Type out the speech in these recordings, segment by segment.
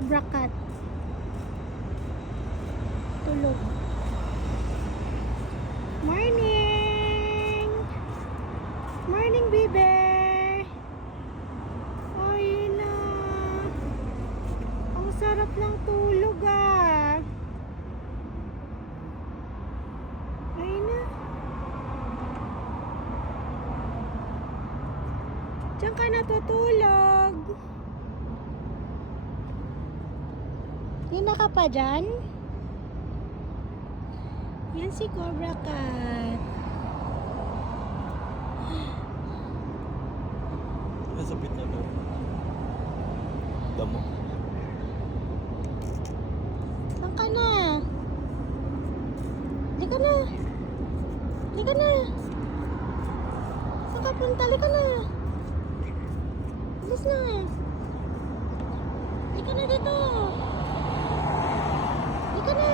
Cobra cat. Tulog. Morning! Morning, bibe! Ay na. Ang sarap ng tulog ah. Ay na. Diyan ka natutulog. Hina ka pa dyan? Yan si Cobra Cat. Nasapit na daw. Damo. Saan ka na? Di ka na. Di ka na. Saan ka punta? Di ka na. Alis na. Di ka na dito. Di ka na.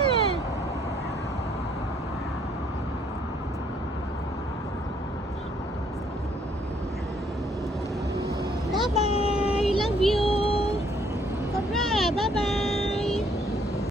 Bye-bye.